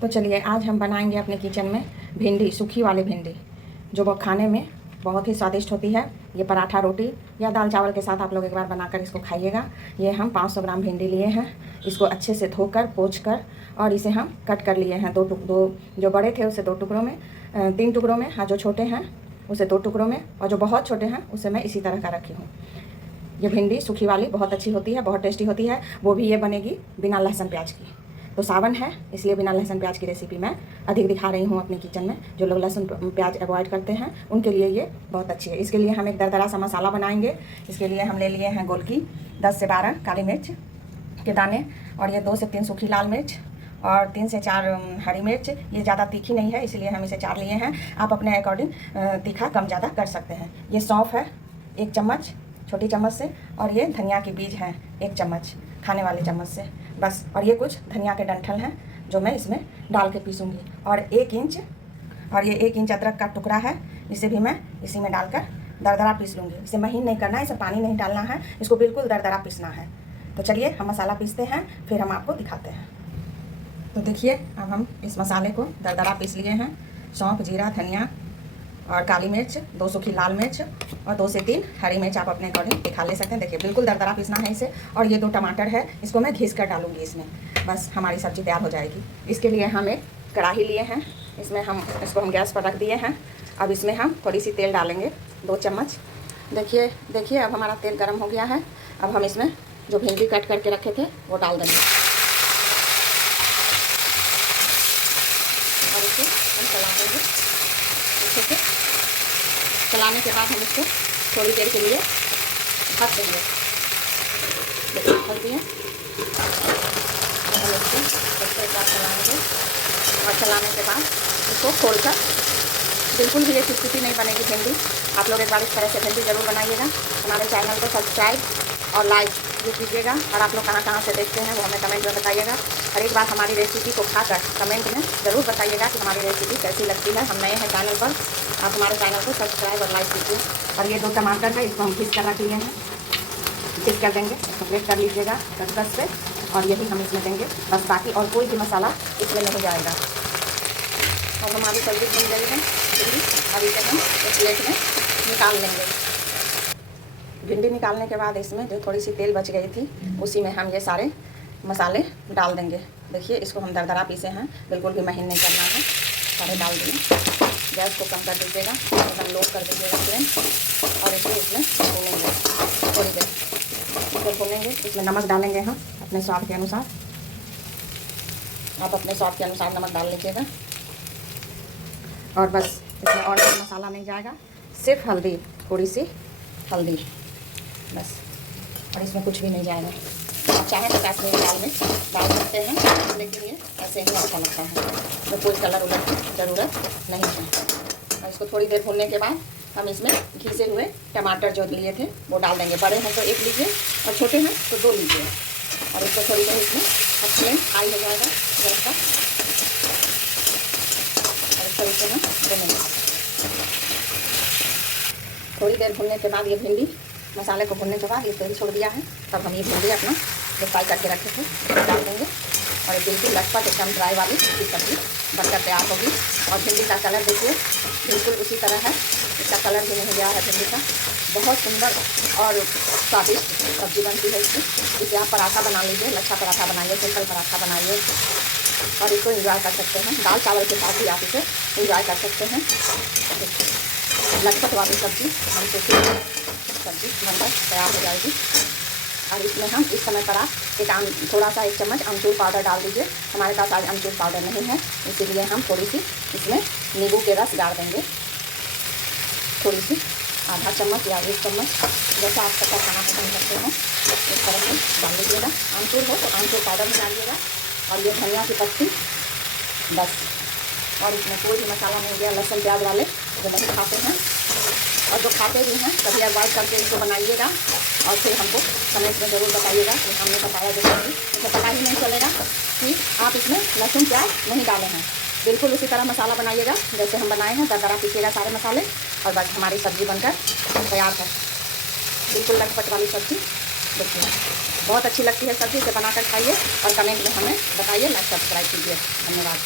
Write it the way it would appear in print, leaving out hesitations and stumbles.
तो चलिए आज हम बनाएंगे अपने किचन में भिंडी, सूखी वाली भिंडी, जो वो खाने में बहुत ही स्वादिष्ट होती है। ये पराठा, रोटी या दाल चावल के साथ आप लोग एक बार बनाकर इसको खाइएगा। ये हम 500 ग्राम भिंडी लिए हैं। इसको अच्छे से धोकर, पोंछ कर और इसे हम कट कर लिए हैं। दो जो बड़े थे उसे 2 टुकड़ों में, 3 टुकड़ों में, हाँ जो छोटे हैं उसे 2 टुकड़ों में, और जो बहुत छोटे हैं उसे मैं इसी तरह का रखी हूँ। ये भिंडी सूखी वाली बहुत अच्छी होती है, बहुत टेस्टी होती है। वो भी ये बनेगी बिना लहसुन प्याज की। तो सावन है इसलिए बिना लहसुन प्याज की रेसिपी मैं अधिक दिखा रही हूँ अपने किचन में। जो लोग लहसुन प्याज अवॉइड करते हैं उनके लिए ये बहुत अच्छी है। इसके लिए हम एक दरदरा सा मसाला बनाएंगे। इसके लिए हम ले लिए हैं गोलकी, 10 से 12 काली मिर्च के दाने, और ये 2 से 3 सूखी लाल मिर्च और 3 से 4 हरी मिर्च। ये ज़्यादा तीखी नहीं है इसलिए हम इसे 4 लिए हैं। आप अपने अकॉर्डिंग तीखा कम ज़्यादा कर सकते हैं। ये सौंफ है 1 चम्मच, छोटी चम्मच से, और ये धनिया के बीज हैं 1 चम्मच, खाने वाले चम्मच से बस। और ये कुछ धनिया के डंठल हैं जो मैं इसमें डाल के पीसूँगी। और 1 इंच अदरक का टुकड़ा है, इसे भी मैं इसी में डालकर दरदरा पीस लूँगी। इसे महीन नहीं करना है, इसे पानी नहीं डालना है, इसको बिल्कुल दरदरा पीसना है। तो चलिए हम मसाला पीसते हैं, फिर हम आपको दिखाते हैं। तो देखिए अब हम इस मसाले को दरदरा पीस लिए हैं। सौंफ, जीरा, धनिया और काली मिर्च, 2 सूखी लाल मिर्च और 2 से 3 हरी मिर्च आप अपने अकॉर्डिंग दिखा ले सकते हैं। देखिए बिल्कुल दरदरा पीसना है इसे। और ये 2 टमाटर है, इसको मैं घिस कर डालूंगी इसमें, बस हमारी सब्ज़ी तैयार हो जाएगी। इसके लिए हम एक कढ़ाई लिए हैं, इसमें हम इसको गैस पर रख दिए हैं। अब इसमें हम थोड़ी सी तेल डालेंगे, 2 चम्मच। देखिए अब हमारा तेल गर्म हो गया है। अब हम इसमें जो भिंडी कट करके रखे थे वो डाल देंगे और इसको हम चला देंगे अच्छे से। चलाने के बाद हम इसको थोड़ी देर के लिए ढक देंगे। ढक दिए, हम इसको एक बार चलाएंगे और चलाने के बाद इसको खोलकर, बिल्कुल भी ये चिपचिपी नहीं बनेगी भिंडी। आप लोग एक बार इस तरह से भिंडी ज़रूर बनाइएगा। हमारे चैनल को सब्सक्राइब और लाइक भी कीजिएगा। और आप लोग कहाँ से देखते हैं वो हमें कमेंट में बताइएगा। और एक बार हमारी रेसिपी को खाकर कमेंट में ज़रूर बताइएगा कि हमारी रेसिपी कैसी लगती है। हम नए हैं चैनल पर, आप हमारे चैनल को सब्सक्राइब और लाइक कीजिए। और ये 2 टमाटर है, इसको हम पीस कर रख लिए हैं, पीस कर देंगे। इसको ग्रेट कर लीजिएगा कद्दूकस से, और यही हम इसमें देंगे बस, बाकी और कोई भी मसाला इसमें नहीं जाएगा। और हमारी सब्ज़ी बन गई है भिंडी। अब इसे हम एक प्लेट में निकाल लेंगे। भिंडी निकालने के बाद इसमें जो थोड़ी सी तेल बच गई थी उसी में हम ये सारे मसाले डाल देंगे। देखिए इसको हम दरदरा पीसे हैं, बिल्कुल भी महीन नहीं करना है। सारे डाल देंगे। गैस को कम कर दीजिएगा, एकदम लो कर दीजिएगा फ्लेम, और इसको इसमें भूनेंगे थोड़ी देर। इसको भूनेंगे, इसमें नमक डालेंगे हम अपने स्वाद के अनुसार। आप अपने स्वाद के अनुसार नमक डाल लीजिएगा। और बस इसमें और कोई मसाला नहीं जाएगा, सिर्फ हल्दी, थोड़ी सी हल्दी बस, और इसमें कुछ भी नहीं जाएगा। आप चाहें तो कश्मीरी लाल मिर्च डाल सकते हैं, लेकिन ये ऐसे ही अच्छा लगता है, तो कोई कलर उलट की ज़रूरत नहीं है। और इसको थोड़ी देर भूनने के बाद हम इसमें घिसे हुए टमाटर जो लिए थे वो डाल देंगे। बड़े हैं तो 1 लीजिए और छोटे हैं तो 2 लीजिए। और इसको थोड़ी देर इसमें फ्लेम हाई हो जाएगा गैस का, और इसको इसे हम भूनेंगे। थोड़ी देर भूनने के बाद ये भिंडी, मसाले को भूनने के बाद ये तेल छोड़ दिया है। तब हम ये भिंडी अपना जो फ्राई करके रखे थे डाल देंगे, और ये बिल्कुल लटपट एकदम ड्राई वाली इसकी सब्ज़ी बनकर तैयार होगी। और भिंडी का कलर देखिए बिल्कुल उसी तरह है, इसका कलर भी नहीं गया है भिंडी का। बहुत सुंदर और स्वादिष्ट सब्ज़ी बनती है इसकी। इसे आप पराठा बना लीजिए, लच्छा पराठा बनाइए, सिंपल पराठा बनाइए, और इसको एंजॉय कर सकते हैं। दाल चावल के साथ भी आप इसे एंजॉय कर सकते हैं। लटपट वाली सब्ज़ी हम सब्ज़ी बनकर तैयार हो जाएगी। और इसमें हम इस समय पर आप थोड़ा सा 1 चम्मच अमचूर पाउडर डाल दीजिए। हमारे पास आज अमचूर पाउडर नहीं है, इसीलिए हम थोड़ी सी इसमें नींबू के रस डाल देंगे, थोड़ी सी, आधा चम्मच या 1 चम्मच, जैसा आप पता खाना पसंद करते हैं इस तरह से डाल दीजिएगा। अमचूर हो तो अमचूर पाउडर भी डालिएगा। और ये धनिया की पत्ती बस। और इसमें कोई भी मसाला नहीं गया, लहसुन प्याज वाले जो नहीं खाते हैं, और जो खाते भी हैं कभी अवॉइड करके इसको बनाइएगा। और फिर हमको कमेंट में ज़रूर बताइएगा कि हमने बताया जैसे कि मुझे पता ही नहीं चलेगा कि आप इसमें लहसुन प्याज नहीं डाले हैं। बिल्कुल उसी तरह मसाला बनाइएगा जैसे हम बनाए हैं, दरदरा पीसिएगा सारे मसाले, और बस हमारी सब्ज़ी बनकर तैयार है। बिल्कुल लटपट वाली सब्ज़ी देखिए, बहुत अच्छी लगती है सब्ज़ी। इसे बनाकर खाइए और कमेंट में हमें बताइए, लाइक सब्सक्राइब कीजिए। धन्यवाद।